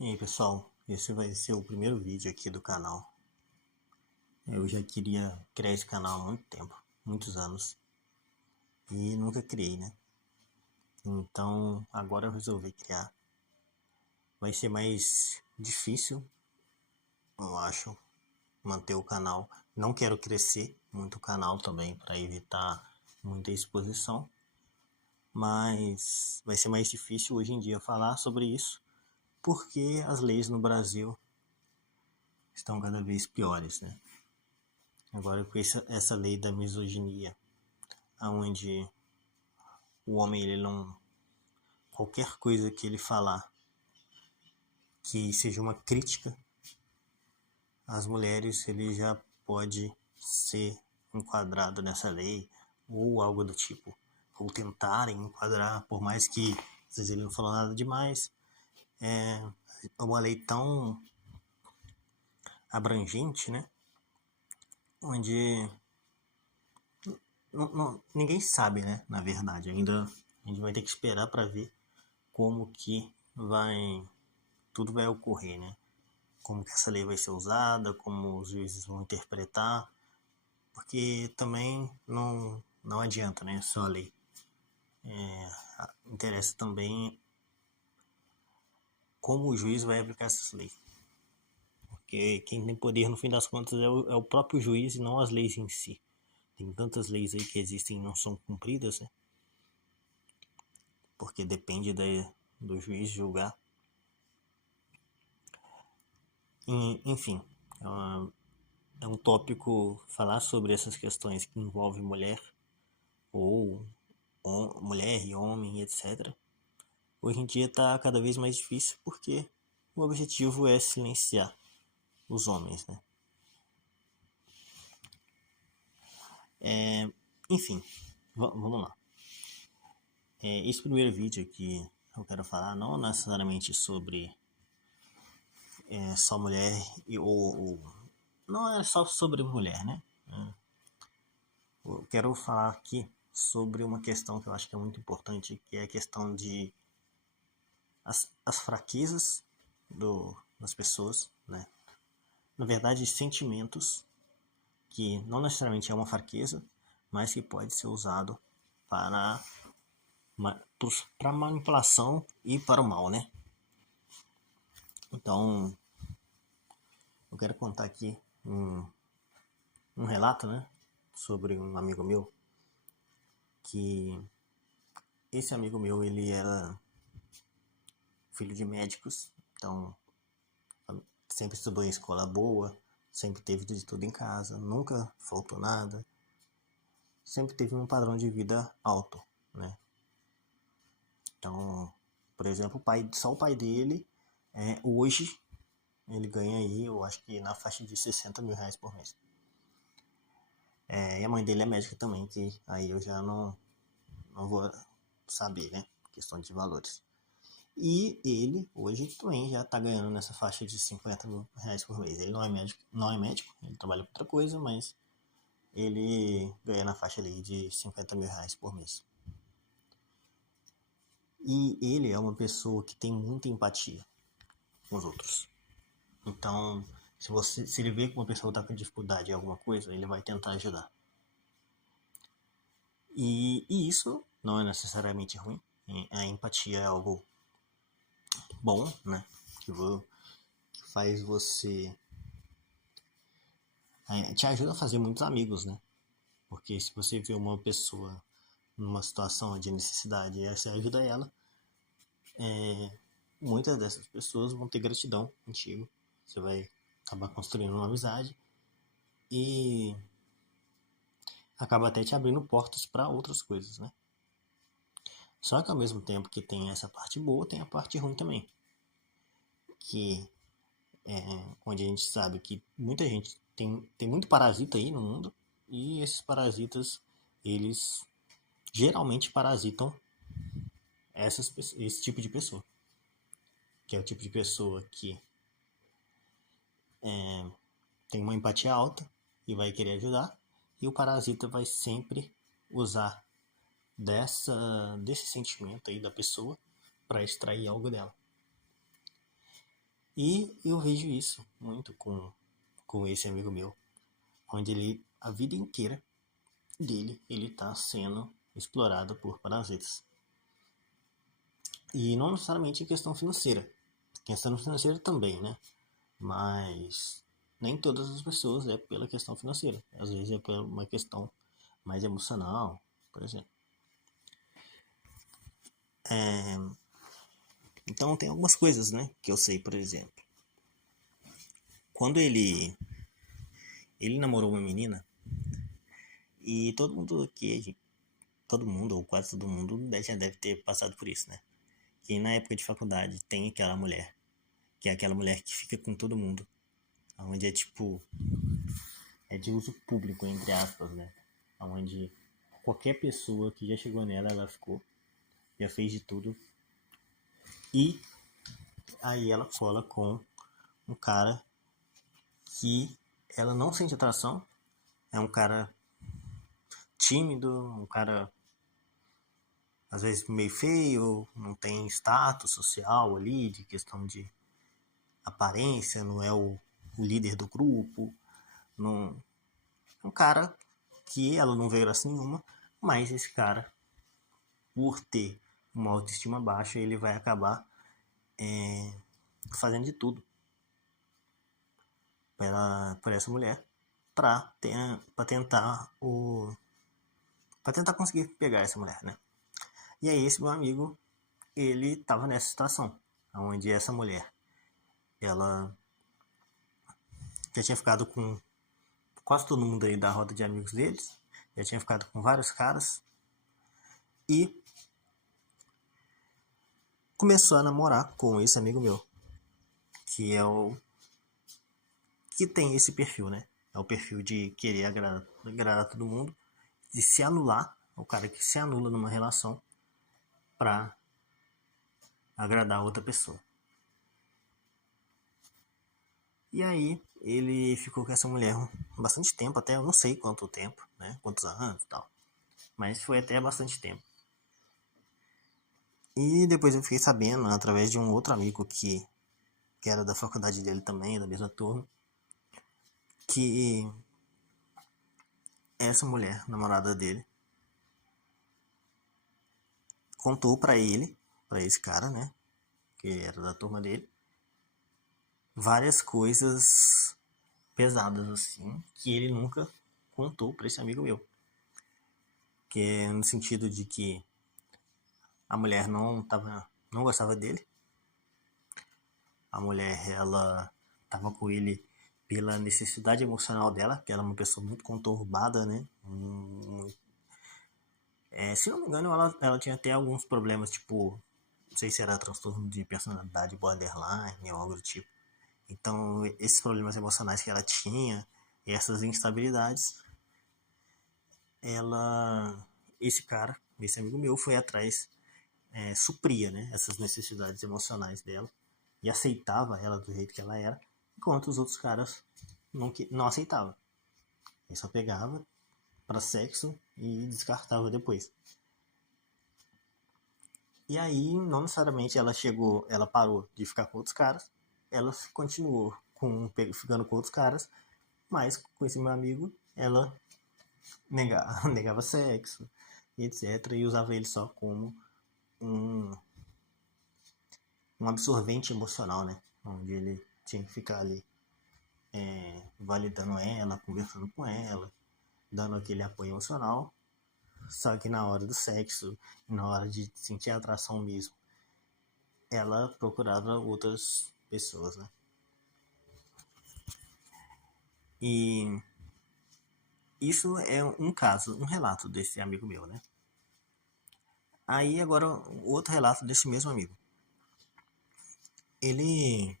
E aí pessoal, esse vai ser o primeiro vídeo aqui do canal. Eu já queria criar esse canal há muito tempo, muitos anos, e nunca criei, né? Então agora eu resolvi criar. Vai ser mais difícil, eu acho, manter o canal. Não quero crescer muito o canal também para evitar muita exposição, mas vai ser mais difícil hoje em dia falar sobre isso, porque as leis no Brasil estão cada vez piores, né? Agora com essa lei da misoginia, onde o homem ele não, qualquer coisa que ele falar que seja uma crítica às mulheres, ele já pode ser enquadrado nessa lei ou algo do tipo, ou tentarem enquadrar, por mais que às vezes ele não falou nada demais. É uma lei tão abrangente, né? Onde ninguém sabe, né? Na verdade, ainda a gente vai ter que esperar para ver como que tudo vai ocorrer, né? Como que essa lei vai ser usada, como os juízes vão interpretar, porque também não adianta, né? Só a lei. Interessa também como o juiz vai aplicar essas leis. Porque quem tem poder, no fim das contas, é o próprio juiz e não as leis em si. Tem tantas leis aí que existem e não são cumpridas, né? Porque depende do juiz julgar. Enfim, é um tópico falar sobre essas questões que envolvem mulher ou mulher e homem, etc. Hoje em dia está cada vez mais difícil porque o objetivo é silenciar os homens, né? Enfim, vamos lá. Esse primeiro vídeo aqui eu quero falar não necessariamente sobre só mulher ou não é só sobre mulher, né? Eu quero falar aqui sobre uma questão que eu acho que é muito importante, que é a questão de as fraquezas das pessoas, né? Na verdade, sentimentos que não necessariamente é uma fraqueza, mas que pode ser usado para para manipulação e para o mal, né? Então, eu quero contar aqui um relato, né, sobre um amigo meu, que esse amigo meu, ele era filho de médicos, então sempre estudou em escola boa, sempre teve de tudo em casa, nunca faltou nada, sempre teve um padrão de vida alto, né? Então, por exemplo, só o pai dele, hoje, ele ganha aí, eu acho que na faixa de 60 mil reais por mês. E a mãe dele é médica também, que aí eu já não vou saber, né? Questão de valores. E ele, hoje, também já tá ganhando nessa faixa de 50 mil reais por mês. Ele não é médico, ele trabalha com outra coisa, mas ele ganha na faixa ali de 50 mil reais por mês. E ele é uma pessoa que tem muita empatia com os outros. Então, se ele vê que uma pessoa está com dificuldade em alguma coisa, ele vai tentar ajudar. E isso não é necessariamente ruim. A empatia é algo bom, né? Que faz você... te ajuda a fazer muitos amigos, né? Porque se você vê uma pessoa numa situação de necessidade e você ajuda ela, muitas dessas pessoas vão ter gratidão contigo. Você vai acabar construindo uma amizade e acaba até te abrindo portas para outras coisas, né? Só que ao mesmo tempo que tem essa parte boa, tem a parte ruim também. Que onde a gente sabe que muita gente tem muito parasita aí no mundo, e esses parasitas, eles geralmente parasitam esse tipo de pessoa, que é o tipo de pessoa que tem uma empatia alta e vai querer ajudar, e o parasita vai sempre usar desse sentimento aí da pessoa para extrair algo dela. E eu vejo isso muito com esse amigo meu, onde ele, a vida inteira dele, ele tá sendo explorado por parasitas. E não necessariamente em questão financeira. Questão financeira também, né? Mas nem todas as pessoas é pela questão financeira. Às vezes é por uma questão mais emocional, por exemplo. Então tem algumas coisas, né, que eu sei, por exemplo. Quando ele namorou uma menina e todo mundo aqui, todo mundo ou quase todo mundo já deve ter passado por isso, né? Que na época de faculdade tem aquela mulher, que é aquela mulher que fica com todo mundo, onde é tipo é de uso público entre aspas, né? Onde qualquer pessoa que já chegou nela, ela ficou, já fez de tudo e aí ela cola com um cara que ela não sente atração, é um cara tímido, um cara às vezes meio feio, não tem status social ali, de questão de aparência, não é o líder do grupo, não, é um cara que ela não vê graça nenhuma, mas esse cara, por ter uma autoestima baixa, ele vai acabar fazendo de tudo por essa mulher para tentar para tentar conseguir pegar essa mulher, né? E aí esse meu amigo, ele tava nessa situação, onde essa mulher, ela já tinha ficado com quase todo mundo aí da roda de amigos deles, já tinha ficado com vários caras e começou a namorar com esse amigo meu, que é o que tem esse perfil, né? É o perfil de querer agradar todo mundo, de se anular, o cara que se anula numa relação pra agradar outra pessoa. E aí ele ficou com essa mulher bastante tempo, até eu não sei quanto tempo, né? Quantos anos e tal. Mas foi até bastante tempo. E depois eu fiquei sabendo, através de um outro amigo que era da faculdade dele também, da mesma turma, que essa mulher, namorada dele, contou pra esse cara, né? Que era da turma dele, várias coisas pesadas assim, que ele nunca contou pra esse amigo meu. Que é no sentido de que a mulher não gostava dele. A mulher, ela tava com ele pela necessidade emocional dela, que ela é uma pessoa muito conturbada, né? Se não me engano, ela tinha até alguns problemas, tipo, não sei se era transtorno de personalidade borderline ou algo do tipo. Então, esses problemas emocionais que ela tinha, e essas instabilidades, esse cara, esse amigo meu, foi atrás, supria, né, essas necessidades emocionais dela e aceitava ela do jeito que ela era, enquanto os outros caras não aceitavam. Ele só pegava para sexo e descartava depois. E aí, não necessariamente ela parou de ficar com outros caras, ela continuou ficando com outros caras, mas com esse meu amigo, ela negava sexo, etc. E usava ele só como um, um absorvente emocional, né? Onde ele tinha que ficar ali validando ela, conversando com ela, dando aquele apoio emocional. Só que na hora do sexo, na hora de sentir a atração mesmo, ela procurava outras pessoas, né? E isso é um caso, um relato desse amigo meu, né? Aí agora outro relato desse mesmo amigo. Ele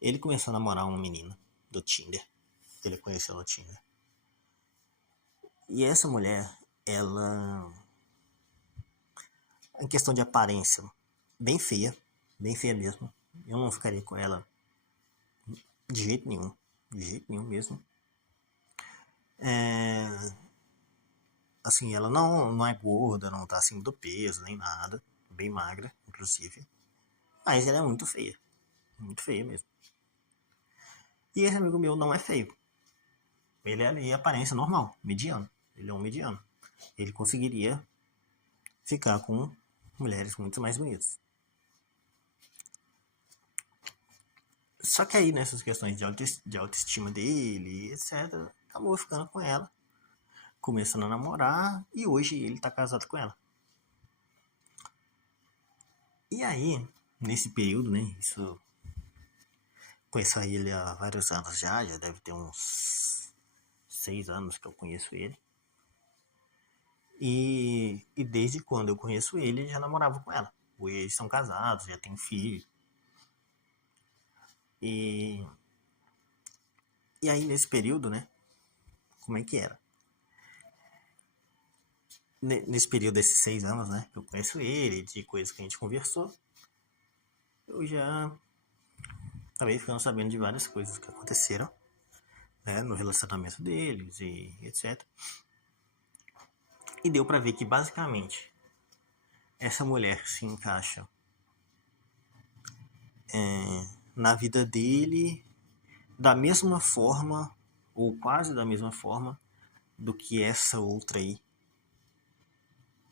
ele começou a namorar uma menina do Tinder. Ele conheceu no Tinder. E essa mulher, ela, em questão de aparência, bem feia mesmo. Eu não ficaria com ela de jeito nenhum mesmo. Assim, ela não é gorda, não tá acima do peso, nem nada. Bem magra, inclusive. Mas ela é muito feia. muito feia mesmo. E esse amigo meu não é feio. Ele é ali aparência normal, mediano. Ele é um mediano. Ele conseguiria ficar com mulheres muito mais bonitas. Só que aí, nessas questões de autoestima dele, etc., acabou ficando com ela, começando a namorar, e hoje ele tá casado com ela. E aí, nesse período, né, isso... Conheço ele há vários anos já deve ter uns 6 anos que eu conheço ele. E desde quando eu conheço ele, já namorava com ela. Hoje eles são casados, já tem filho. E aí, nesse período, né, como é que era? Nesse período desses 6 anos, né, que eu conheço ele, de coisas que a gente conversou, eu já acabei ficando sabendo de várias coisas que aconteceram, né, no relacionamento deles e etc. E deu pra ver que, basicamente, essa mulher se encaixa na vida dele da mesma forma, ou quase da mesma forma, do que essa outra aí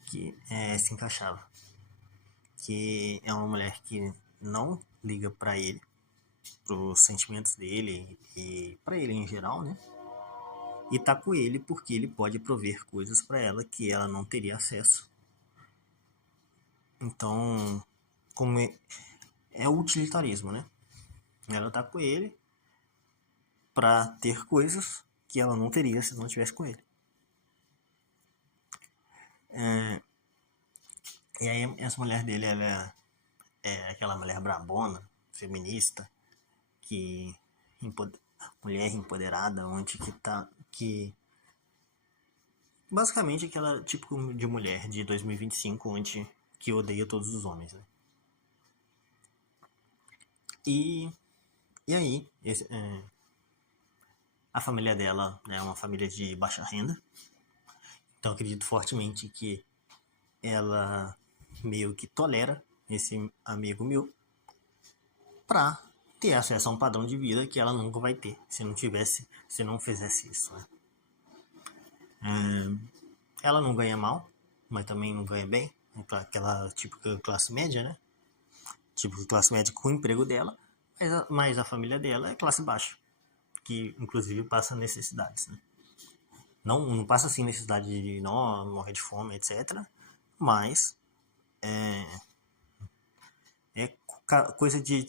que se encaixava. Que é uma mulher que não liga pra ele, pros sentimentos dele e pra ele em geral, né? E tá com ele porque ele pode prover coisas pra ela que ela não teria acesso. Então, como é o utilitarismo, né? Ela tá com ele pra ter coisas que ela não teria se não estivesse com ele. E aí essa mulher dele, ela é aquela mulher brabona, feminista, que mulher empoderada, onde que tá, que basicamente aquela tipo de mulher de 2025, onde que odeia todos os homens, né? E aí, a família dela é uma família de baixa renda, então acredito fortemente que ela meio que tolera esse amigo meu pra ter acesso a um padrão de vida que ela nunca vai ter se não fizesse isso, né? Ela não ganha mal, mas também não ganha bem, aquela típica classe média, né? Tipo classe média com o emprego dela, mas a família dela é classe baixa, que inclusive passa necessidades, né? Não passa assim necessidade de não morrer de fome, etc. Mas é coisa de,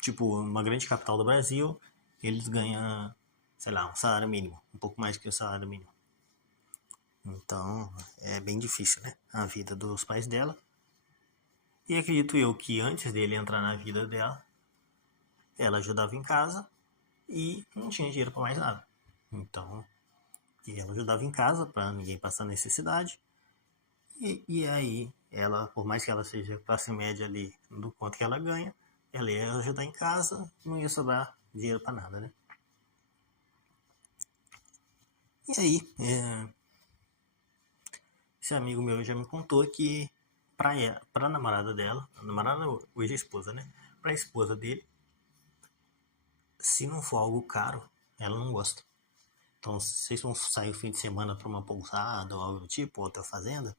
tipo, uma grande capital do Brasil, eles ganham, sei lá, um salário mínimo, um pouco mais que o salário mínimo. Então, é bem difícil, né? A vida dos pais dela. E acredito eu que antes dele entrar na vida dela, ela ajudava em casa e não tinha dinheiro para mais nada. Então, e ela ajudava em casa para ninguém passar necessidade. E aí, ela, por mais que ela seja classe média ali do quanto que ela ganha, ela ia ajudar em casa, não ia sobrar dinheiro para nada, né? E aí, esse amigo meu já me contou que pra namorada dela, a namorada hoje é a esposa, né? Pra esposa dele, se não for algo caro, ela não gosta. Então, se vocês vão sair o fim de semana pra uma pousada ou algo do tipo, outra fazenda,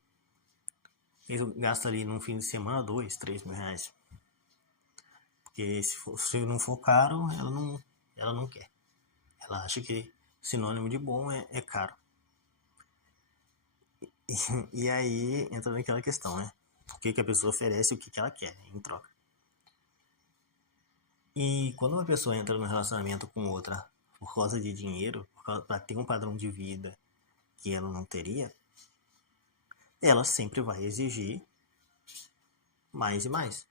eles gastam ali num fim de semana 2, 3 mil reais. Porque se não for caro, ela não quer. Ela acha que sinônimo de bom é caro. E aí entra naquela questão, né? O que a pessoa oferece e o que ela quer em troca. E quando uma pessoa entra num relacionamento com outra por causa de dinheiro, para ter um padrão de vida que ela não teria, ela sempre vai exigir mais e mais.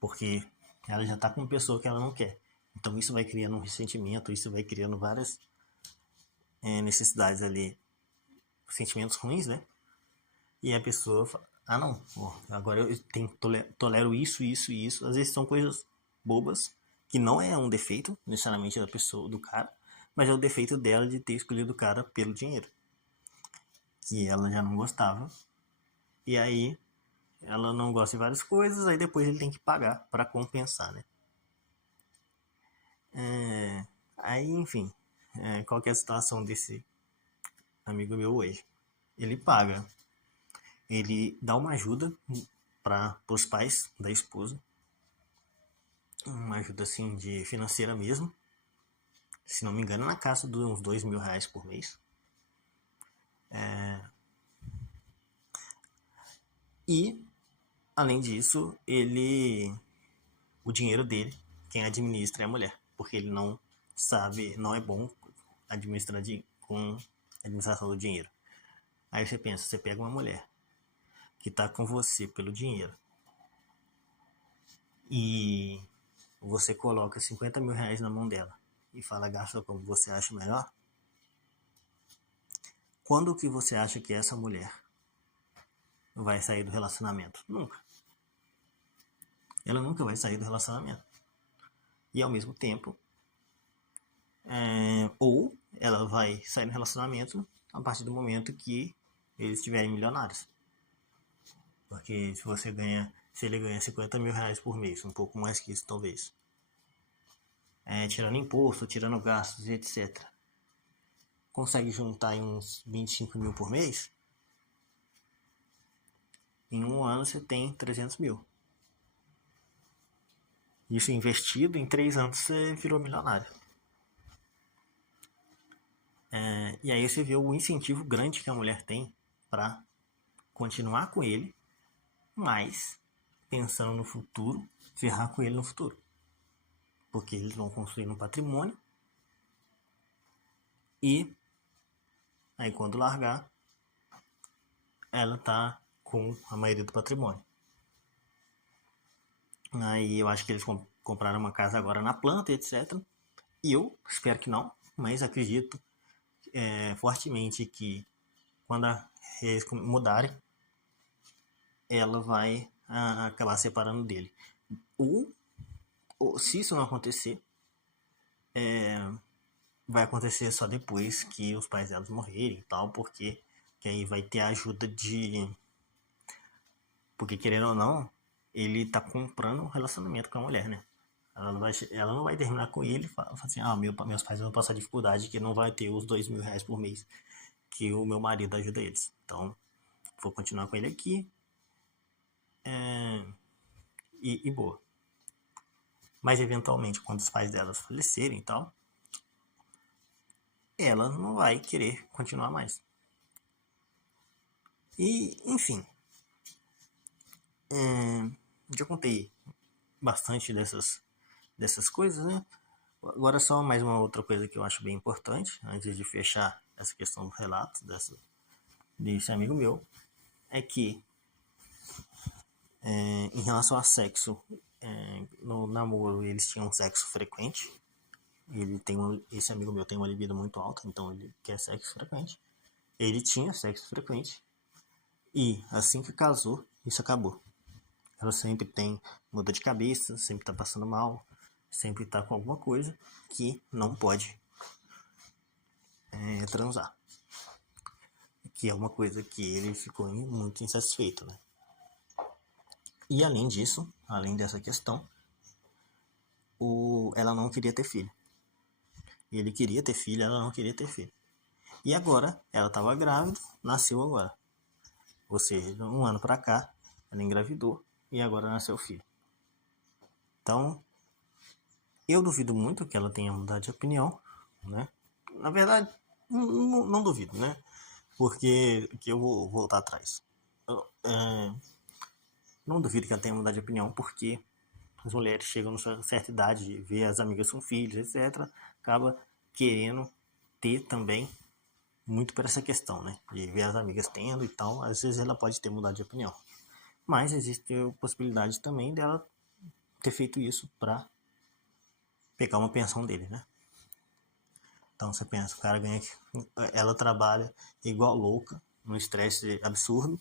Porque ela já tá com uma pessoa que ela não quer. Então isso vai criando um ressentimento, isso vai criando várias necessidades ali, sentimentos ruins, né? E a pessoa fala, ah não, agora eu tolero isso, isso e isso. Às vezes são coisas bobas, que não é um defeito necessariamente da pessoa, do cara, mas é o defeito dela de ter escolhido o cara pelo dinheiro. Que ela já não gostava. E aí ela não gosta de várias coisas, aí depois ele tem que pagar para compensar, né? Aí, enfim, qual que é a situação desse amigo meu hoje? Ele paga, ele dá uma ajuda para os pais da esposa, uma ajuda assim de financeira mesmo, se não me engano, na casa de uns R$ 2.000 por mês. E, além disso, o dinheiro dele, quem administra é a mulher, porque ele não sabe, não é bom administrar com administração do dinheiro. Aí você pensa, você pega uma mulher que está com você pelo dinheiro e você coloca R$ 50.000 na mão dela e fala, gasta como você acha melhor. Quando que você acha que essa mulher vai sair do relacionamento? Nunca. Ela nunca vai sair do relacionamento. E ao mesmo tempo, ou ela vai sair do relacionamento a partir do momento que eles estiverem milionários. Porque se ele ganha R$ 50.000 por mês, um pouco mais que isso talvez, tirando imposto, tirando gastos e etc., consegue juntar em uns 25 mil por mês, em um ano você tem 300 mil. Isso investido, em 3 anos você virou milionário. E aí você vê o incentivo grande que a mulher tem para continuar com ele, mas pensando no futuro, ferrar com ele no futuro. Porque eles vão construir um patrimônio e aí quando largar, ela tá com a maioria do patrimônio. Aí eu acho que eles compraram uma casa agora na planta, etc. E eu espero que não, mas acredito fortemente que quando eles mudarem, ela vai acabar separando dele. Ou se isso não acontecer, vai acontecer só depois que os pais delas morrerem e tal, porque que aí vai ter a ajuda de. Porque querendo ou não, ele tá comprando um relacionamento com a mulher, né? Ela não vai terminar com ele e falar assim, meus pais vão passar dificuldade que não vai ter os R$ 2.000 por mês que o meu marido ajuda eles. Então, vou continuar com ele aqui. E boa. Mas eventualmente, quando os pais delas falecerem e tal, ela não vai querer continuar mais. E, enfim, já contei bastante dessas coisas, né? Agora só mais uma outra coisa que eu acho bem importante, antes de fechar essa questão do relato desse amigo meu, é que em relação a sexo, no namoro eles tinham sexo frequente. Esse amigo meu tem uma libido muito alta, então ele quer sexo frequente. Ele tinha sexo frequente e assim que casou, isso acabou. Ela sempre tem dor de cabeça, sempre tá passando mal, sempre tá com alguma coisa que não pode transar. Que é uma coisa que ele ficou muito insatisfeito, né? E além disso, além dessa questão, ela não queria ter filho. Ele queria ter filho, ela não queria ter filho. E agora, ela estava grávida, nasceu agora. Ou seja, um ano pra cá, ela engravidou e agora nasceu o filho. Então, eu duvido muito que ela tenha mudado de opinião, né? Na verdade, não duvido, né? Porque que eu vou voltar atrás. Não duvido que ela tenha mudado de opinião, porque as mulheres chegam numa certa idade, vê as amigas com filhos, etc., acaba querendo ter também muito por essa questão, né? De ver as amigas tendo e tal, às vezes ela pode ter mudado de opinião. Mas existe a possibilidade também dela ter feito isso para pegar uma pensão dele, né? Então você pensa, o cara ganha, ela trabalha igual louca, num estresse absurdo.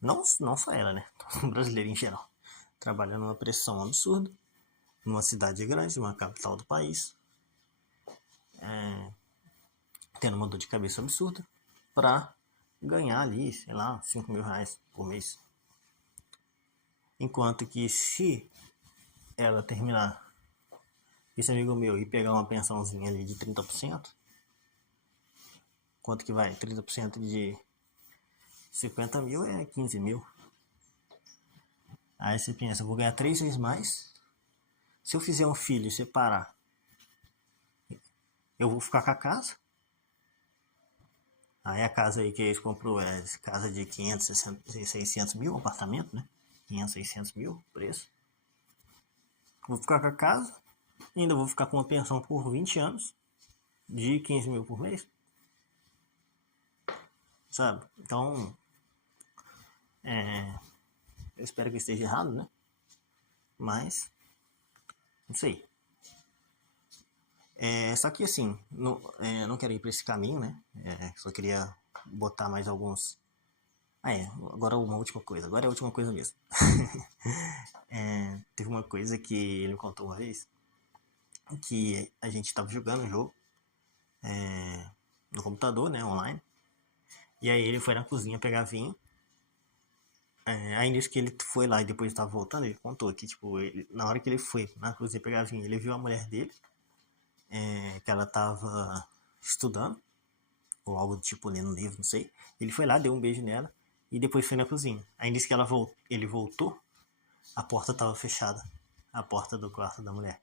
Não só ela, né? O brasileiro em geral. Trabalhando numa pressão absurda, numa cidade grande, numa capital do país, tendo uma dor de cabeça absurda, para ganhar ali, sei lá, R$ 5.000 por mês. Enquanto que se ela terminar, esse amigo meu, e pegar uma pensãozinha ali de 30%, quanto que vai? 30% de 50 mil é 15 mil. Aí você pensa, eu vou ganhar 3 vezes mais. Se eu fizer um filho e separar, eu vou ficar com a casa. Aí a casa aí que eles comprou é casa de 500, 600 mil, apartamento, né? 500, 600 mil, preço. Vou ficar com a casa, ainda vou ficar com uma pensão por 20 anos, de 15 mil por mês. Sabe? Então, eu espero que eu esteja errado, né? Mas, não sei. Só que assim, não quero ir para esse caminho, né? Só queria botar mais alguns. Agora uma última coisa. Agora é a última coisa mesmo. Teve uma coisa que ele me contou uma vez, que a gente estava jogando um jogo no computador, né, online. E aí ele foi na cozinha pegar vinho. Aí nisso que ele foi lá e depois estava voltando, ele contou que, tipo, na hora que ele foi na cozinha pegar vinho, ele viu a mulher dele, que ela estava estudando, ou algo do tipo, lendo um livro, não sei. Ele foi lá, deu um beijo nela e depois foi na cozinha. Aí nisso que ele voltou, a porta estava fechada, a porta do quarto da mulher.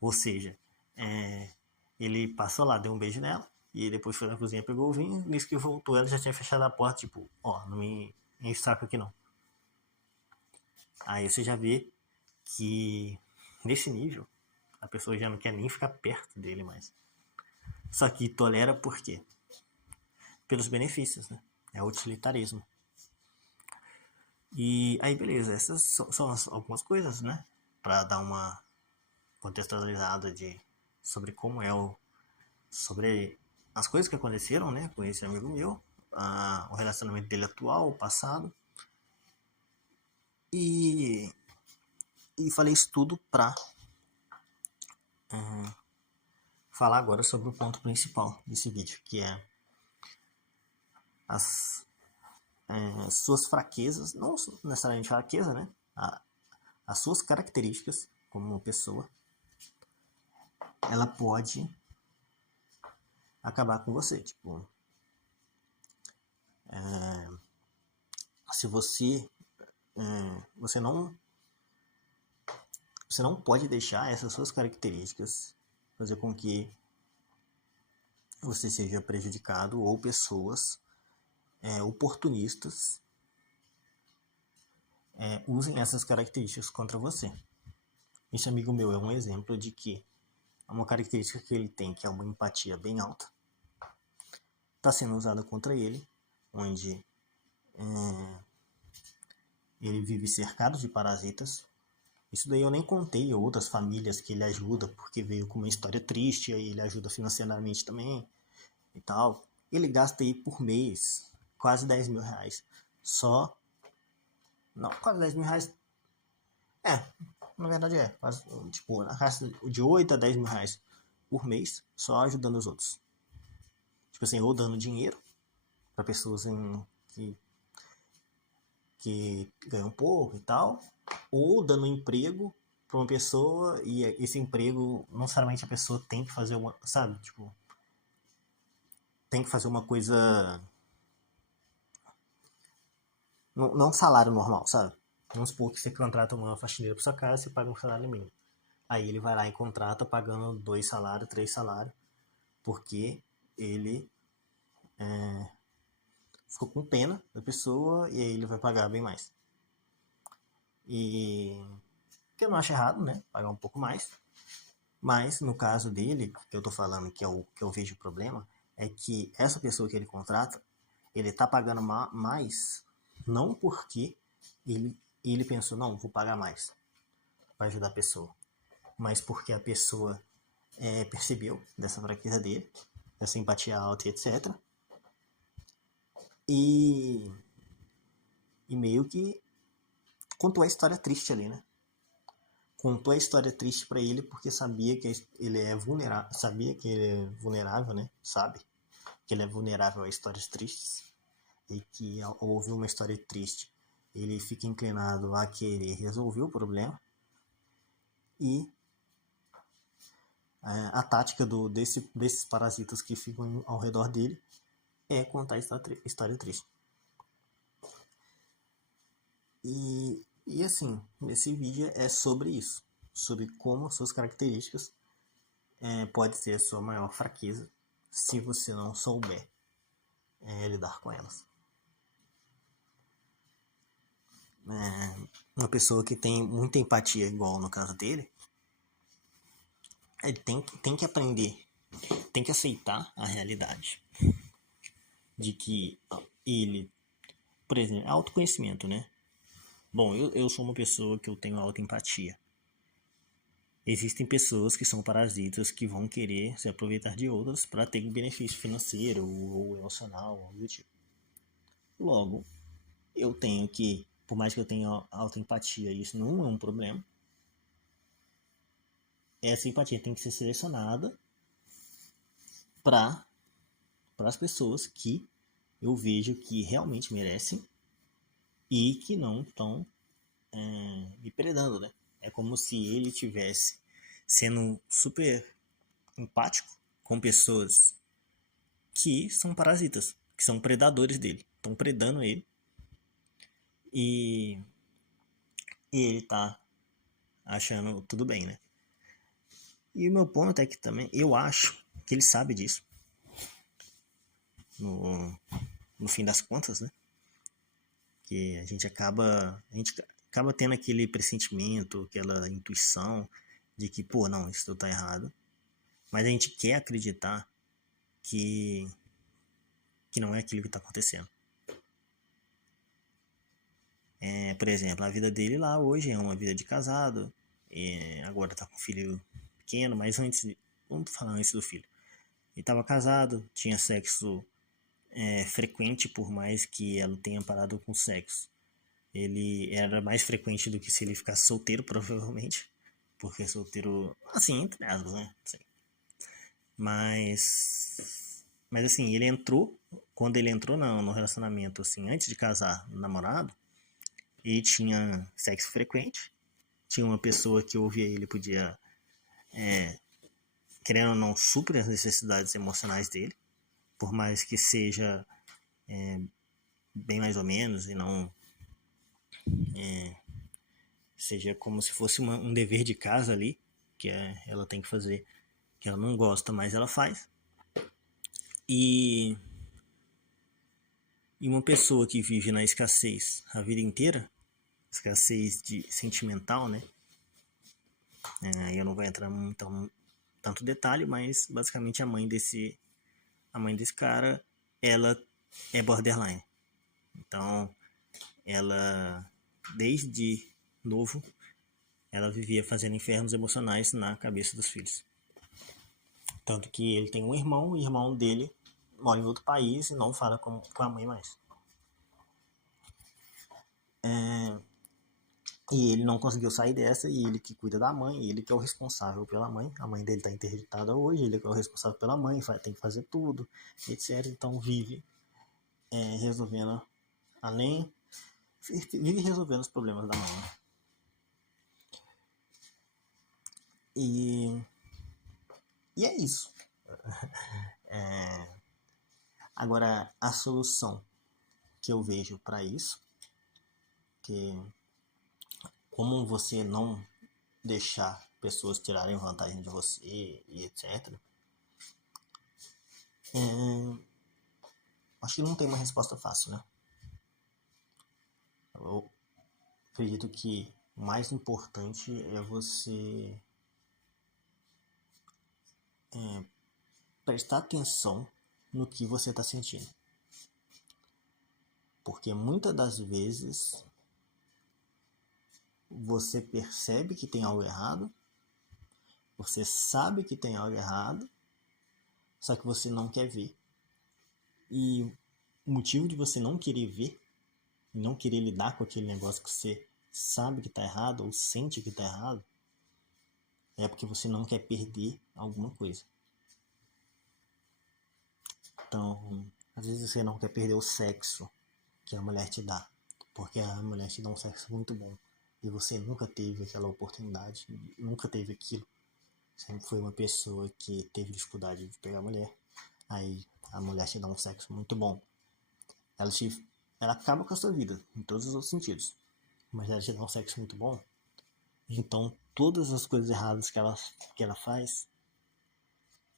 Ou seja, ele passou lá, deu um beijo nela e depois foi na cozinha, pegou o vinho. Nisso que voltou, ela já tinha fechado a porta, tipo, não me enche o saco aqui não. Aí você já vê que nesse nível a pessoa já não quer nem ficar perto dele mais. Só que tolera por quê? Pelos benefícios, né? É o utilitarismo. E aí, beleza, essas são algumas coisas, né? Pra dar uma contextualizada sobre como sobre as coisas que aconteceram, né? Com esse amigo meu, o relacionamento dele atual, o passado. E falei isso tudo pra falar agora sobre o ponto principal desse vídeo, que é as suas fraquezas, não necessariamente fraqueza, né? As suas características como uma pessoa, ela pode acabar com você. Tipo, se você não pode deixar essas suas características fazer com que você seja prejudicado ou pessoas oportunistas usem essas características contra você. Esse amigo meu é um exemplo de que uma característica que ele tem, que é uma empatia bem alta, está sendo usada contra ele, onde ele vive cercado de parasitas. Isso daí eu nem contei outras famílias que ele ajuda, porque veio com uma história triste, aí ele ajuda financeiramente também e tal. Ele gasta aí por mês quase 10 mil reais. Só. Não, quase 10 mil reais. Na verdade quase, tipo, na casa de 8 a 10 mil reais por mês, só ajudando os outros. Tipo assim, ou dando dinheiro para pessoas que ganham pouco e tal, ou dando emprego para uma pessoa e esse emprego, não necessariamente a pessoa tem que fazer uma, sabe, tipo, tem que fazer uma coisa, não um salário normal, sabe? Vamos supor que você contrata uma faxineira para sua casa, você paga um salário mínimo. Aí ele vai lá e contrata pagando 2 salários, 3 salários, porque ele ficou com pena da pessoa e aí ele vai pagar bem mais. E que eu não acho errado, né? Pagar um pouco mais. Mas no caso dele, que eu tô falando que é o que eu vejo o problema, é que essa pessoa que ele contrata, ele tá pagando mais, não porque ele pensou, não, vou pagar mais para ajudar a pessoa, mas porque a pessoa percebeu dessa fraqueza dele, dessa empatia alta e etc. E meio que contou a história triste ali, né? Contou a história triste para ele porque sabia que ele é vulnerável, sabia que ele é vulnerável, né? Sabe que ele é vulnerável a histórias tristes e que ao ouvir uma história triste ele fica inclinado a querer resolver o problema e a tática desses parasitas que ficam ao redor dele é contar história triste. E assim, esse vídeo é sobre isso, sobre como suas características pode ser a sua maior fraqueza se você não souber lidar com elas. Uma pessoa que tem muita empatia, igual no caso dele, ele tem que aprender, tem que aceitar a realidade de que ele, por exemplo, autoconhecimento, né? Bom, eu sou uma pessoa que eu tenho alta empatia. Existem pessoas que são parasitas que vão querer se aproveitar de outras para ter benefício financeiro ou emocional, algo do tipo. Logo, eu tenho que, por mais que eu tenha alta empatia, isso não é um problema. Essa empatia tem que ser selecionada para as pessoas que eu vejo que realmente merecem e que não estão me predando, né? É como se ele tivesse sendo super empático com pessoas que são parasitas, que são predadores dele, estão predando ele e ele tá achando tudo bem, né? E o meu ponto é que também eu acho que ele sabe disso no fim das contas, né? Que a gente acaba tendo aquele pressentimento, aquela intuição de que, pô, não, isso tá errado. Mas a gente quer acreditar que não é aquilo que está acontecendo. Por exemplo, a vida dele lá hoje é uma vida de casado, agora tá com um filho pequeno, mas antes, vamos falar antes do filho. Ele estava casado, tinha sexo frequente, por mais que ela tenha parado com sexo. Ele era mais frequente do que se ele ficasse solteiro, provavelmente. Porque solteiro, assim, entre aspas, né? Sei. Mas assim, quando ele entrou no relacionamento, assim, antes de casar, no namorado, ele tinha sexo frequente, tinha uma pessoa que ouvia ele, podia, querendo ou não, suprir as necessidades emocionais dele, por mais que seja bem mais ou menos e não seja como se fosse um dever de casa ali, que ela tem que fazer, que ela não gosta, mas ela faz. E uma pessoa que vive na escassez a vida inteira, escassez sentimental, né? Eu não vou entrar tanto detalhe, mas basicamente a mãe desse cara, ela é borderline. Então, ela, desde novo, ela vivia fazendo infernos emocionais na cabeça dos filhos. Tanto que ele tem um irmão, o irmão dele mora em outro país e não fala com a mãe mais. E ele não conseguiu sair dessa, e ele que cuida da mãe, ele que é o responsável pela mãe. A mãe dele está interditada hoje, ele que é o responsável pela mãe, tem que fazer tudo, etc. Então vive resolvendo, vive resolvendo os problemas da mãe. E é isso. Agora, a solução que eu vejo para isso, que como você não deixar pessoas tirarem vantagem de você e etc. Acho que não tem uma resposta fácil, né? Eu acredito que o mais importante é você prestar atenção no que você está sentindo. Porque muitas das vezes você percebe que tem algo errado, você sabe que tem algo errado, só que você não quer ver. E o motivo de você não querer ver, não querer lidar com aquele negócio que você sabe que está errado ou sente que está errado, é porque você não quer perder alguma coisa. Então, às vezes você não quer perder o sexo que a mulher te dá, porque a mulher te dá um sexo muito bom e você nunca teve aquela oportunidade, nunca teve aquilo, sempre foi uma pessoa que teve dificuldade de pegar a mulher, aí a mulher te dá um sexo muito bom, ela te, ela acaba com a sua vida em todos os outros sentidos, mas ela te dá um sexo muito bom, então todas as coisas erradas que ela faz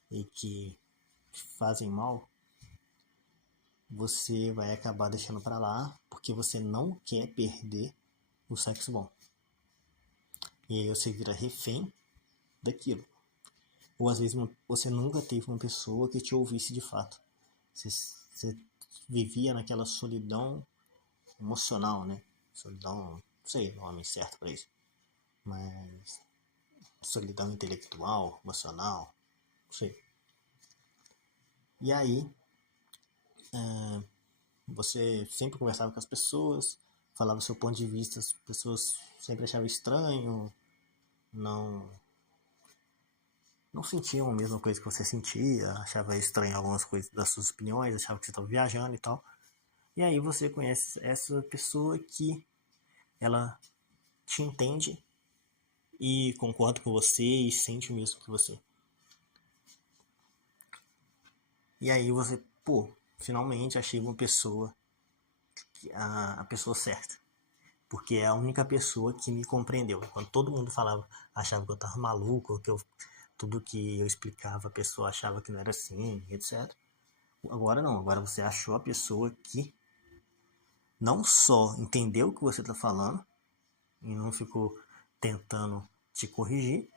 e que fazem mal, você vai acabar deixando pra lá porque você não quer perder o sexo bom. E aí você vira refém daquilo. Ou às vezes você nunca teve uma pessoa que te ouvisse de fato. Você vivia naquela solidão emocional, né? Solidão, não sei o nome certo pra isso. Mas solidão intelectual, emocional, não sei. E aí, você sempre conversava com as pessoas, falava o seu ponto de vista, as pessoas sempre achavam estranho, não não sentiam a mesma coisa que você sentia, achava estranho algumas coisas das suas opiniões, achava que você estava viajando e tal. E aí você conhece essa pessoa que ela te entende e concorda com você e sente o mesmo que você. E aí você, pô, finalmente achei uma pessoa, a pessoa certa. Porque é a única pessoa que me compreendeu. Quando todo mundo falava, achava que eu tava maluco, tudo que eu explicava a pessoa achava que não era assim, etc. Agora não, agora você achou a pessoa que não só entendeu o que você está falando e não ficou tentando te corrigir,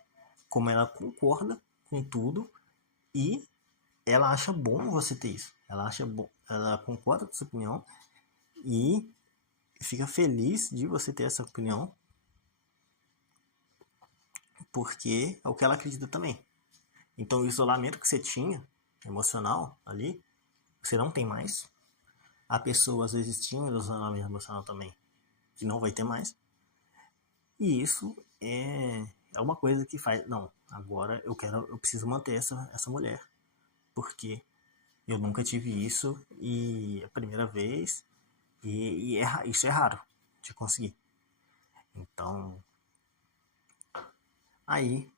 como ela concorda com tudo e ela acha bom você ter isso. Ela acha bom, ela concorda com a sua opinião e fica feliz de você ter essa opinião, porque é o que ela acredita também. Então o isolamento que você tinha, emocional ali, você não tem mais. A pessoa às vezes tinha um isolamento emocional também, que não vai ter mais. E isso é uma coisa que faz. Não, agora eu preciso manter essa mulher. Porque eu nunca tive isso e é a primeira vez. Isso é raro de conseguir. Então, aí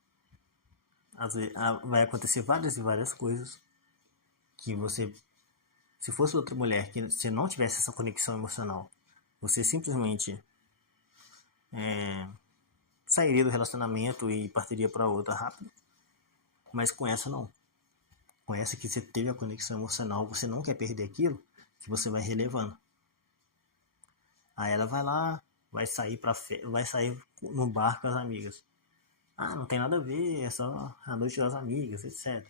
às vezes, vai acontecer várias e várias coisas que você, se fosse outra mulher que você não tivesse essa conexão emocional, você simplesmente sairia do relacionamento e partiria para outra rápido. Mas com essa não. Com essa que você teve a conexão emocional, você não quer perder aquilo, que você vai relevando. Aí ela vai lá, vai sair no bar com as amigas. Ah, não tem nada a ver, é só a noite das amigas, etc.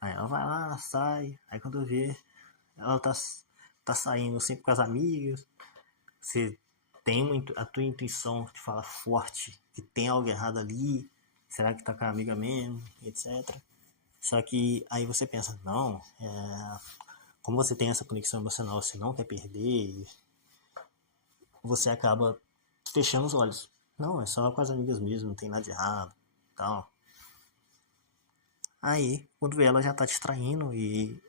Aí ela vai lá, sai, aí quando vê, ela tá saindo sempre com as amigas. Você tem a tua intuição que fala forte, que tem algo errado ali, será que tá com a amiga mesmo, etc. Só que aí você pensa, não, como você tem essa conexão emocional, você não quer perder, você acaba fechando os olhos. Não, é só com as amigas mesmo, não tem nada de errado, tal. Aí, quando vê, ela já tá te traindo e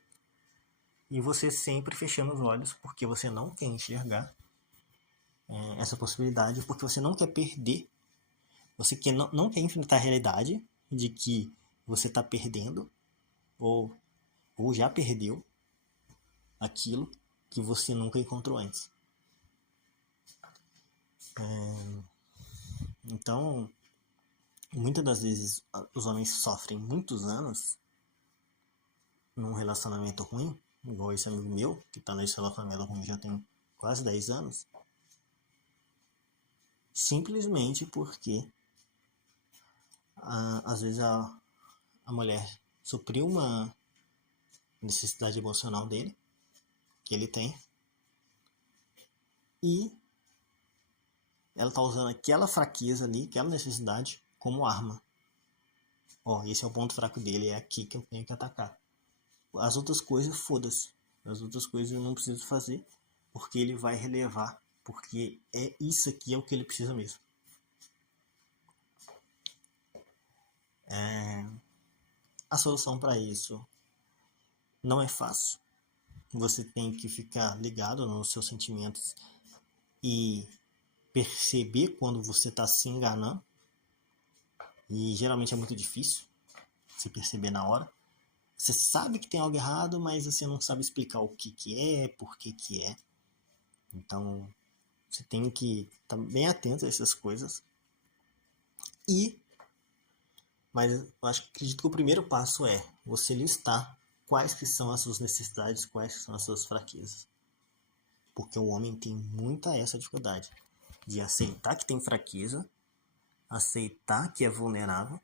você sempre fechando os olhos porque você não quer enxergar essa possibilidade, porque você não quer perder, não quer enfrentar a realidade de que você tá perdendo ou, ou já perdeu aquilo que você nunca encontrou antes. Então, muitas das vezes os homens sofrem muitos anos num relacionamento ruim, igual esse amigo meu, que tá nesse relacionamento ruim já tem quase 10 anos, simplesmente porque às vezes a mulher supriu uma necessidade emocional dele, que ele tem, e ela tá usando aquela fraqueza ali, aquela necessidade, como arma. Ó, esse é o ponto fraco dele, é aqui que eu tenho que atacar. As outras coisas, foda-se. As outras coisas eu não preciso fazer, porque ele vai relevar. Porque é isso aqui é o que ele precisa mesmo. A solução para isso não é fácil. Você tem que ficar ligado nos seus sentimentos e perceber quando você está se enganando. E geralmente é muito difícil você perceber na hora. Você sabe que tem algo errado, mas você não sabe explicar o que é, por que é. Então, você tem que estar bem atento a essas coisas. Mas eu acredito que o primeiro passo é você listar quais que são as suas necessidades, quais que são as suas fraquezas. Porque o homem tem muita essa dificuldade de aceitar que tem fraqueza, aceitar que é vulnerável,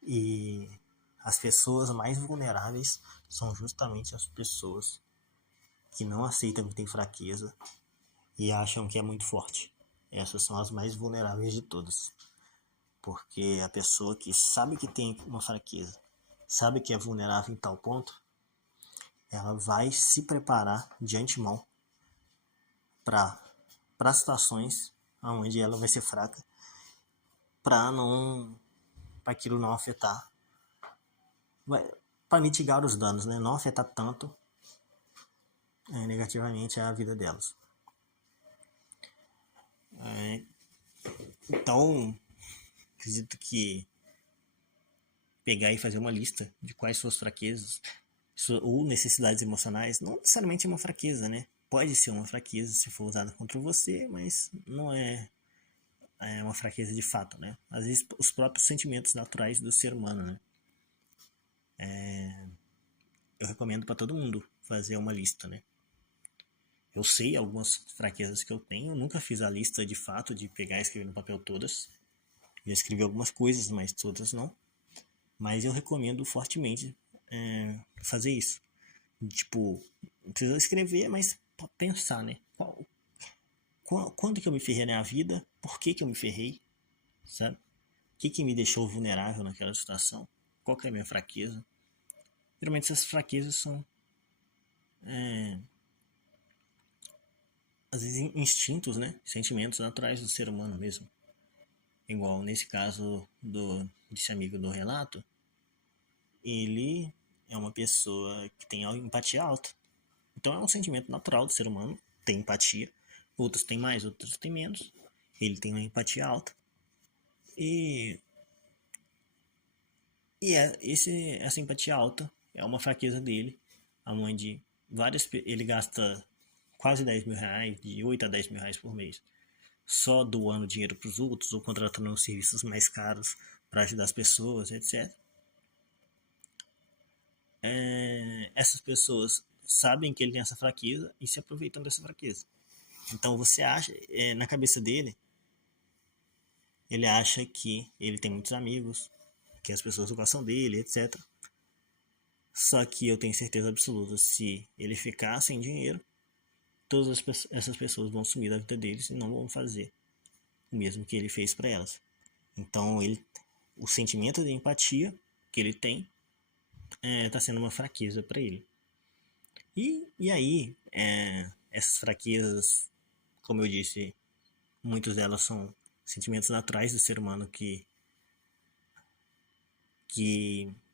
e as pessoas mais vulneráveis são justamente as pessoas que não aceitam que tem fraqueza e acham que é muito forte. Essas são as mais vulneráveis de todas. Porque a pessoa que sabe que tem uma fraqueza, sabe que é vulnerável em tal ponto, ela vai se preparar de antemão para situações onde ela vai ser fraca, para aquilo não afetar, para mitigar os danos, né? Não afetar tanto negativamente a vida delas. Então, acredito que pegar e fazer uma lista de quais suas fraquezas ou necessidades emocionais, não necessariamente é uma fraqueza, né? Pode ser uma fraqueza se for usada contra você, mas não é uma fraqueza de fato, né? Às vezes os próprios sentimentos naturais do ser humano, né? Eu recomendo para todo mundo fazer uma lista, né? Eu sei algumas fraquezas que eu tenho, eu nunca fiz a lista de fato, de pegar e escrever no papel todas. Já escrevi algumas coisas, mas todas não. Mas eu recomendo fortemente fazer isso. Tipo, não precisa escrever, mas pensar, né? Quando que eu me ferrei na vida? Por que eu me ferrei? Sabe? O que me deixou vulnerável naquela situação? Qual que é a minha fraqueza? Geralmente essas fraquezas são às vezes instintos, né? Sentimentos naturais do ser humano mesmo. Igual nesse caso desse amigo do relato, ele é uma pessoa que tem empatia alta. Então é um sentimento natural do ser humano, tem empatia. Outros têm mais, outros têm menos. Ele tem uma empatia alta. E essa empatia alta é uma fraqueza dele, onde ele gasta quase 10 mil reais, de 8 a 10 mil reais por mês, só doando dinheiro para os outros ou contratando serviços mais caros para ajudar as pessoas, etc. Essas pessoas sabem que ele tem essa fraqueza e se aproveitam dessa fraqueza. Então você acha, na cabeça dele, ele acha que ele tem muitos amigos, que as pessoas gostam dele, etc. Só que eu tenho certeza absoluta, se ele ficar sem dinheiro, todas essas pessoas vão sumir da vida deles e não vão fazer o mesmo que ele fez para elas. Então o sentimento de empatia que ele tem está sendo uma fraqueza para ele. E aí, essas fraquezas, como eu disse, muitas delas são sentimentos naturais do ser humano que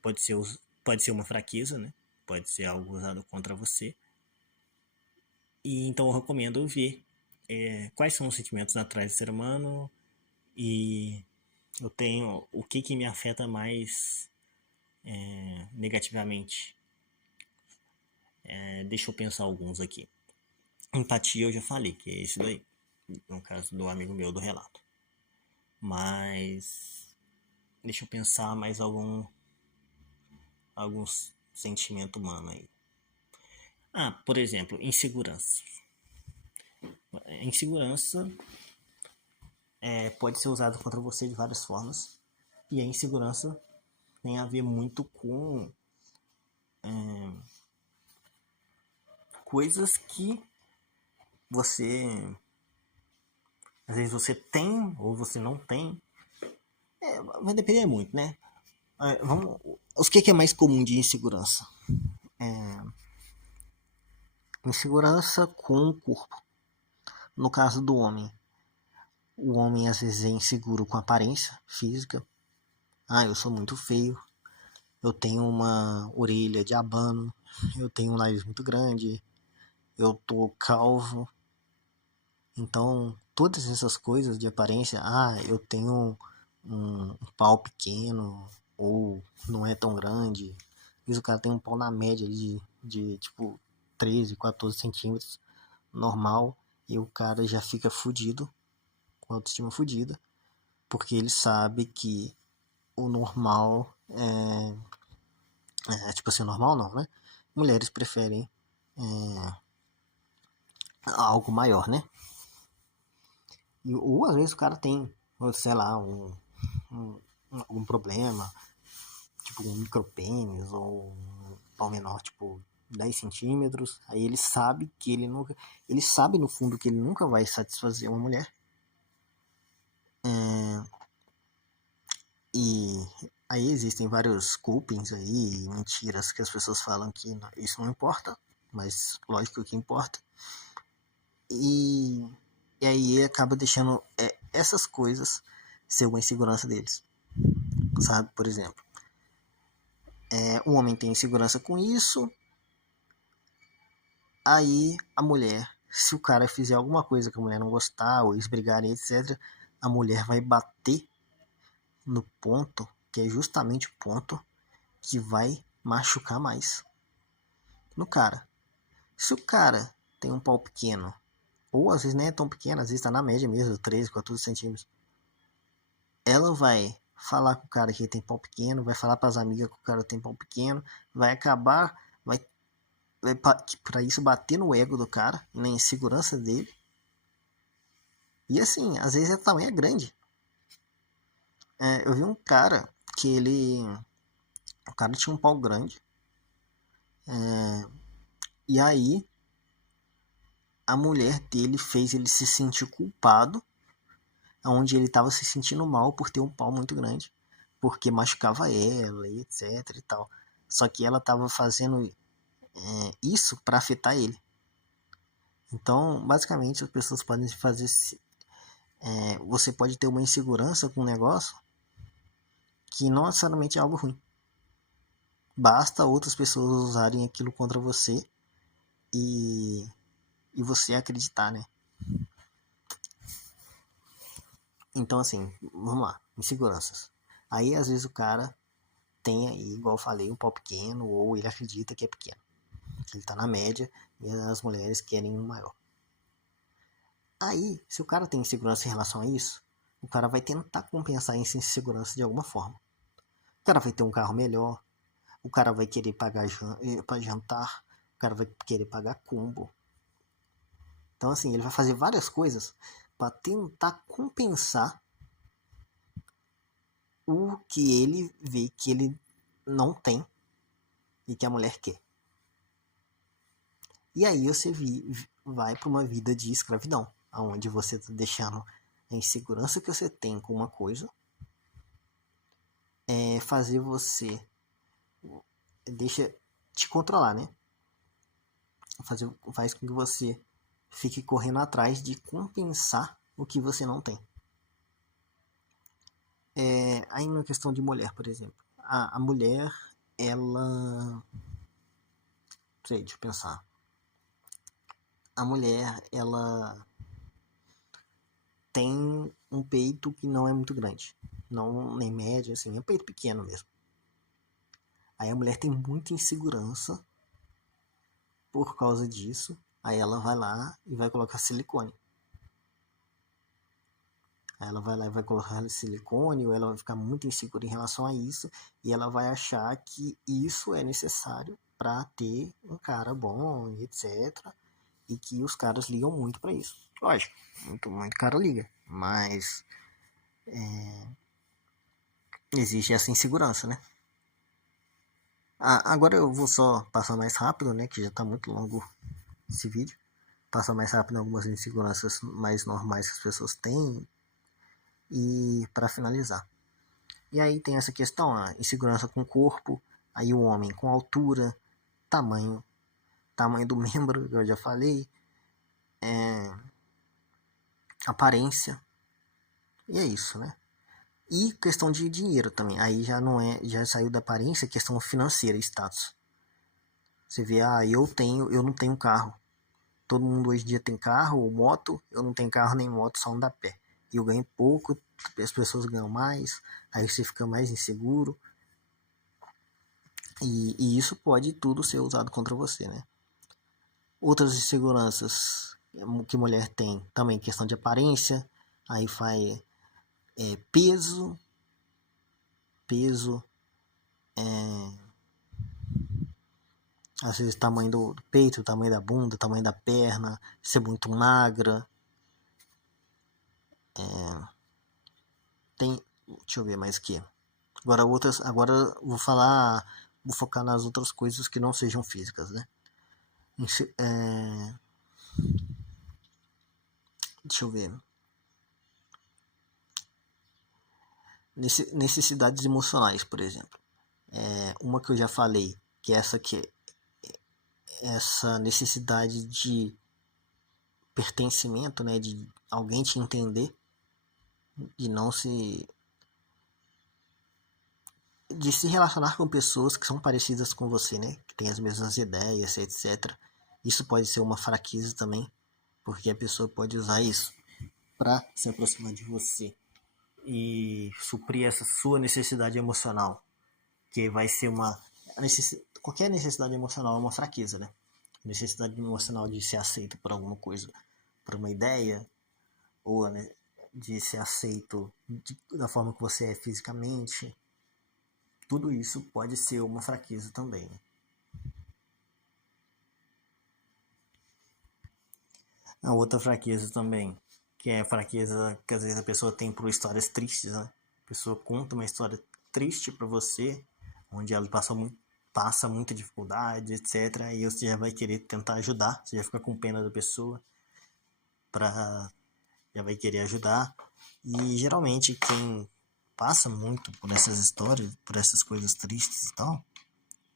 pode ser uma fraqueza, né? Pode ser algo usado contra você. E então eu recomendo ver quais são os sentimentos naturais do ser humano e eu tenho o que me afeta mais negativamente. Deixa eu pensar alguns aqui. Empatia eu já falei, que é esse daí, no caso do amigo meu do relato. Mas deixa eu pensar mais alguns sentimentos humanos aí. Por exemplo, insegurança. Insegurança pode ser usada contra você de várias formas. E a insegurança tem a ver muito com coisas que você às vezes você tem ou você não tem. Vai depender muito, né? O que é mais comum de insegurança? Insegurança com o corpo. No caso do homem, o homem às vezes é inseguro com a aparência física. Eu sou muito feio, eu tenho uma orelha de abano, eu tenho um nariz muito grande, eu tô calvo. Então, todas essas coisas de aparência, eu tenho um pau pequeno, ou não é tão grande. Isso, o cara tem um pau na média de tipo 13, 14 centímetros, normal, e o cara já fica fudido, com a autoestima fudida, porque ele sabe que o normal tipo assim, o normal não, né? Mulheres preferem algo maior, né? Ou às vezes o cara tem, sei lá, algum problema, tipo um micropênis ou um pau menor, tipo 10 centímetros. Aí ele sabe que ele nunca. Ele sabe no fundo que ele nunca vai satisfazer uma mulher. E aí existem vários copings aí, mentiras que as pessoas falam que isso não importa, mas lógico que importa. E, e aí ele acaba deixando essas coisas ser uma insegurança deles, sabe? Por exemplo, o homem tem insegurança com isso, aí a mulher, se o cara fizer alguma coisa que a mulher não gostar, ou eles brigarem, etc., a mulher vai bater no ponto, que é justamente o ponto que vai machucar mais no cara. Se o cara tem um pau pequeno, ou às vezes nem é tão pequeno, às vezes tá na média mesmo, 13, 14 centímetros, ela vai falar com o cara que tem pau pequeno, vai falar para as amigas que o cara tem pau pequeno, vai acabar, vai para isso bater no ego do cara, na insegurança dele. E assim, às vezes o tamanho é grande. Eu vi um cara que o cara tinha um pau grande, e aí a mulher dele fez ele se sentir culpado, onde ele estava se sentindo mal por ter um pau muito grande, porque machucava ela e etc e tal. Só que ela estava fazendo isso para afetar ele. Então, basicamente, as pessoas podem fazer. Você pode ter uma insegurança com um negócio que não necessariamente é algo ruim. Basta outras pessoas usarem aquilo contra você e, e você acreditar, né? Então, assim, vamos lá, inseguranças. Aí, às vezes, o cara tem aí, igual eu falei, um pau pequeno, ou ele acredita que é pequeno, que ele tá na média e as mulheres querem um maior. Aí, se o cara tem insegurança em relação a isso, o cara vai tentar compensar essa insegurança de alguma forma. O cara vai ter um carro melhor, o cara vai querer pagar para jantar, o cara vai querer pagar combo. Então, assim, ele vai fazer várias coisas para tentar compensar o que ele vê que ele não tem e que a mulher quer. E aí você vai para uma vida de escravidão, onde você está deixando a insegurança que você tem com uma coisa fazer você deixa te controlar, né? Faz com que você fique correndo atrás de compensar o que você não tem. Aí na questão de mulher, por exemplo, a mulher, ela, sei, deixa eu pensar. A mulher, ela tem um peito que não é muito grande, não nem médio, assim, é um peito pequeno mesmo. Aí a mulher tem muita insegurança por causa disso. Aí ela vai lá e vai colocar silicone. Aí ela vai lá e vai colocar silicone, ou ela vai ficar muito insegura em relação a isso, e ela vai achar que isso é necessário para ter um cara bom, etc. E que os caras ligam muito para isso. Lógico, muito cara liga, mas existe essa insegurança, né? Agora eu vou só passar mais rápido, né? Que já tá muito longo esse vídeo. Passar mais rápido algumas inseguranças mais normais que as pessoas têm. E para finalizar. E aí tem essa questão, a insegurança com o corpo, aí o homem com altura, tamanho do membro, que eu já falei, aparência, e é isso, né? E questão de dinheiro também, aí já não é, já saiu da aparência, questão financeira, status. Você vê, eu não tenho carro, todo mundo hoje em dia tem carro ou moto, eu não tenho carro nem moto, só ando a pé. E eu ganho pouco, as pessoas ganham mais, aí você fica mais inseguro. E isso pode tudo ser usado contra você, né? Outras inseguranças que mulher tem, também questão de aparência, aí faz peso, peso, às vezes tamanho do peito, tamanho da bunda, tamanho da perna, ser muito magra. Tem, deixa eu ver mais o que. Agora vou focar nas outras coisas que não sejam físicas, né? Deixa eu ver. Necessidades emocionais, por exemplo. Uma que eu já falei, que é essa necessidade de pertencimento, né, de alguém te entender, de não se de se relacionar com pessoas que são parecidas com você, né, que têm as mesmas ideias, etc. Isso pode ser uma fraqueza também, porque a pessoa pode usar isso para se aproximar de você e suprir essa sua necessidade emocional, que vai ser qualquer necessidade emocional é uma fraqueza, né? Necessidade emocional de ser aceito por alguma coisa, por uma ideia, ou né, de ser aceito da forma que você é fisicamente. Tudo isso pode ser uma fraqueza também, né? A outra fraqueza também, que é a fraqueza que às vezes a pessoa tem por histórias tristes, né? A pessoa conta uma história triste para você, onde ela passa muita dificuldade, etc. E você já vai querer tentar ajudar, você já fica com pena da pessoa, já vai querer ajudar. E geralmente quem passa muito por essas histórias, por essas coisas tristes e tal,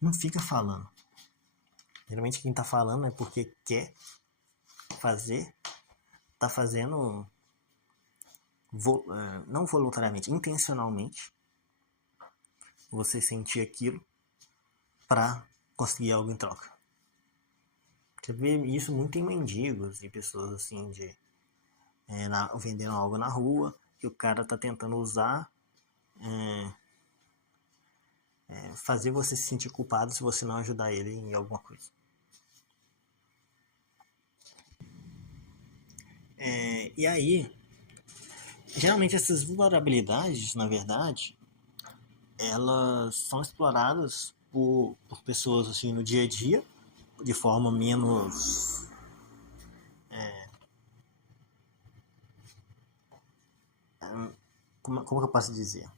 não fica falando. Geralmente quem tá falando é porque quer fazer, tá fazendo não voluntariamente, intencionalmente, você sentir aquilo para conseguir algo em troca. Você vê isso muito em mendigos e pessoas assim vendendo algo na rua, que o cara tá tentando usar, fazer você se sentir culpado se você não ajudar ele em alguma coisa. E aí, geralmente essas vulnerabilidades, na verdade, elas são exploradas por pessoas assim no dia a dia, de forma menos como que eu posso dizer?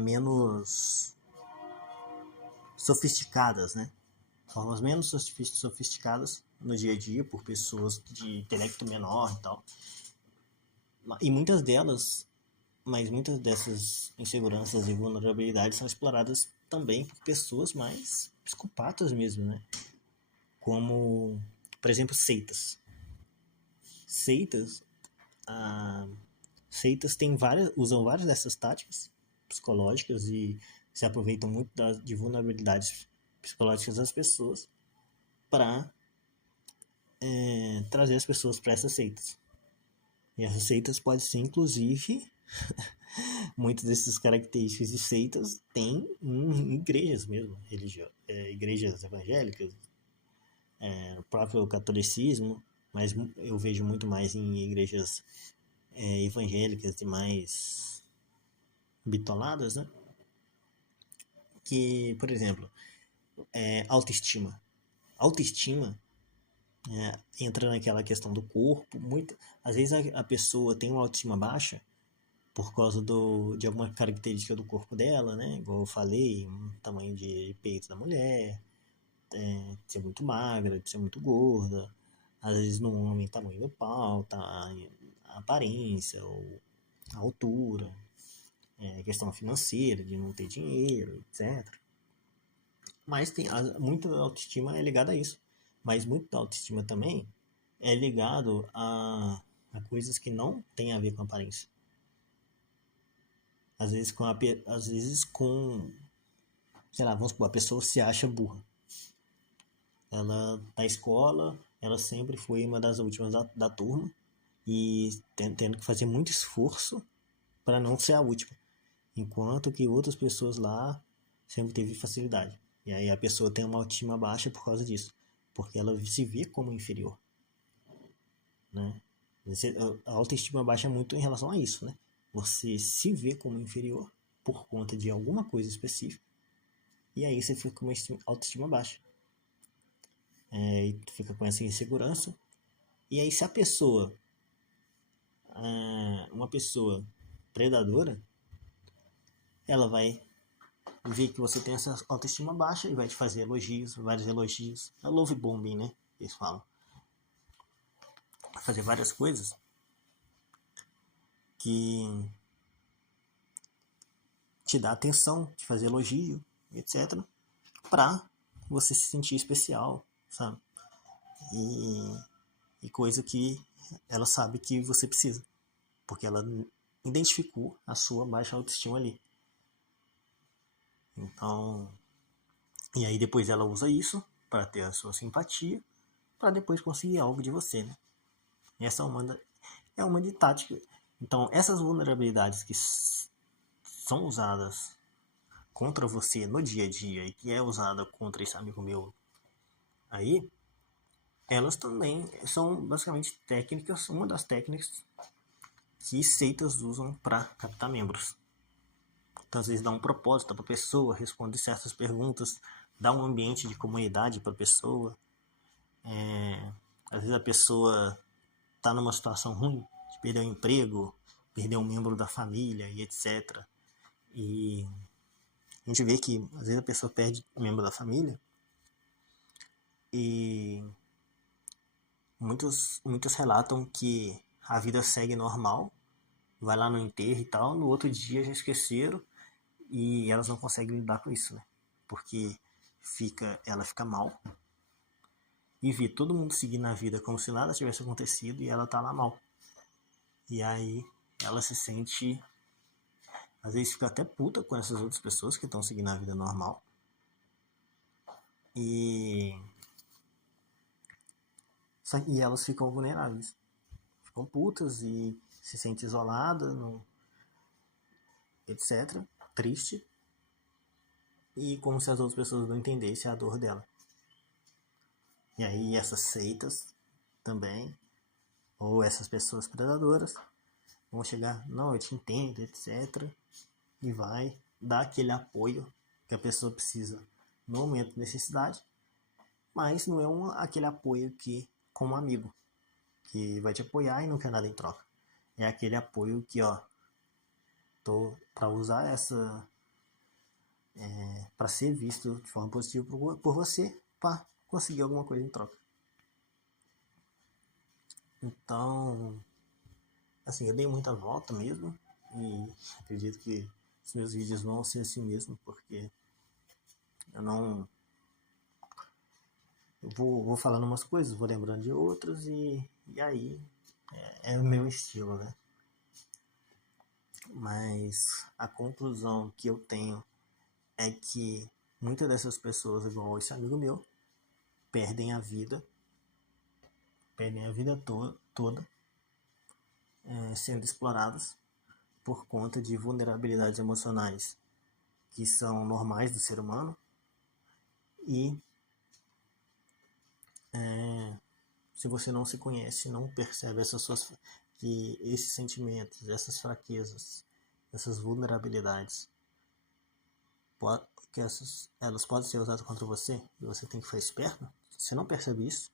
Menos sofisticadas, né? Formas menos sofisticadas no dia a dia por pessoas de intelecto menor e tal. E muitas dessas inseguranças e vulnerabilidades são exploradas também por pessoas mais psicopatas mesmo, né? Como, por exemplo, seitas. Seitas, ah, seitas usam várias dessas táticas psicológicas e se aproveitam muito de vulnerabilidades psicológicas das pessoas para trazer as pessoas para essas seitas. E essas seitas podem ser, inclusive, muitas dessas características de seitas tem em igrejas mesmo, igrejas evangélicas, o próprio catolicismo, mas eu vejo muito mais em igrejas evangélicas e mais bitoladas, né? Que, por exemplo, autoestima. Autoestima entra naquela questão do corpo. Às vezes a pessoa tem uma autoestima baixa por causa de alguma característica do corpo dela, né? Igual eu falei, um tamanho de peito da mulher, de ser muito magra, de ser muito gorda. Às vezes no homem, tamanho do pau, a aparência, ou a altura, questão financeira, de não ter dinheiro, etc. Mas muita autoestima é ligada a isso. Mas muito da autoestima também é ligado a coisas que não têm a ver com aparência. Às vezes com, sei lá, vamos supor, a pessoa se acha burra. Ela na escola, ela sempre foi uma das últimas da turma e tendo que fazer muito esforço para não ser a última, enquanto que outras pessoas lá sempre teve facilidade. E aí a pessoa tem uma autoestima baixa por causa disso, porque ela se vê como inferior, né? A autoestima baixa é muito em relação a isso, né? Você se vê como inferior por conta de alguma coisa específica, e aí você fica com uma autoestima baixa. E fica com essa insegurança. E aí se a pessoa, uma pessoa predadora, ela vai ver que você tem essa autoestima baixa e vai te fazer elogios, vários elogios. É love bombing, né? Eles falam. Vai fazer várias coisas que te dá atenção, te fazer elogio, etc. Pra você se sentir especial, sabe? E coisa que ela sabe que você precisa. Porque ela identificou a sua baixa autoestima ali. Então, e aí depois ela usa isso para ter a sua simpatia, para depois conseguir algo de você, né? Essa é uma de tática. Então, essas vulnerabilidades que são usadas contra você no dia a dia e que é usada contra esse amigo meu aí, elas também são basicamente técnicas, uma das técnicas que seitas usam para captar membros. Então, às vezes dá um propósito para a pessoa, responde certas perguntas, dá um ambiente de comunidade para a pessoa. Às vezes a pessoa está numa situação ruim, de perder o emprego, perder um membro da família e etc. E a gente vê que às vezes a pessoa perde um membro da família e muitos relatam que a vida segue normal, vai lá no enterro e tal, no outro dia já esqueceram e elas não conseguem lidar com isso, né? Porque ela fica mal e vê todo mundo seguindo a vida como se nada tivesse acontecido e ela tá lá mal. E aí ela se sente, às vezes fica até puta com essas outras pessoas que estão seguindo a vida normal. E elas ficam vulneráveis. Ficam putas e se sentem isoladas, etc. Triste. E como se as outras pessoas não entendessem a dor dela. E aí essas seitas também, ou essas pessoas predadoras, vão chegar, não, eu te entendo, etc. E vai dar aquele apoio que a pessoa precisa no momento de necessidade, mas não é aquele apoio que, como amigo, que vai te apoiar e não quer nada em troca. É aquele apoio que, ó, tô para usar essa, para ser visto de forma positiva por você, para conseguir alguma coisa em troca. Então, assim, eu dei muita volta mesmo e acredito que os meus vídeos vão ser assim mesmo, porque eu não vou falando umas coisas, vou lembrando de outras e aí é o meu estilo, né? Mas a conclusão que eu tenho é que muitas dessas pessoas, igual esse amigo meu, perdem a vida toda sendo exploradas por conta de vulnerabilidades emocionais que são normais do ser humano e se você não se conhece, não percebe que esses sentimentos, essas fraquezas, essas vulnerabilidades, que elas podem ser usadas contra você e você tem que ficar esperto. Se você não percebe isso,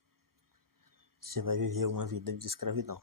você vai viver uma vida de escravidão.